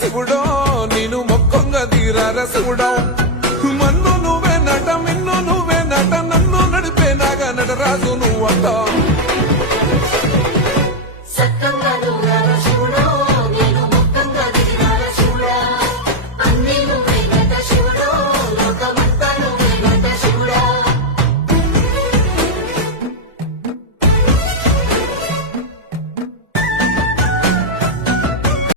శివుడో నేను మొక్కంగా తీరార శివుడో మన్ను నువ్వే నట మిన్ను నువ్వే నట నన్ను నడిపే నాగా నటరాజు నువ్వంట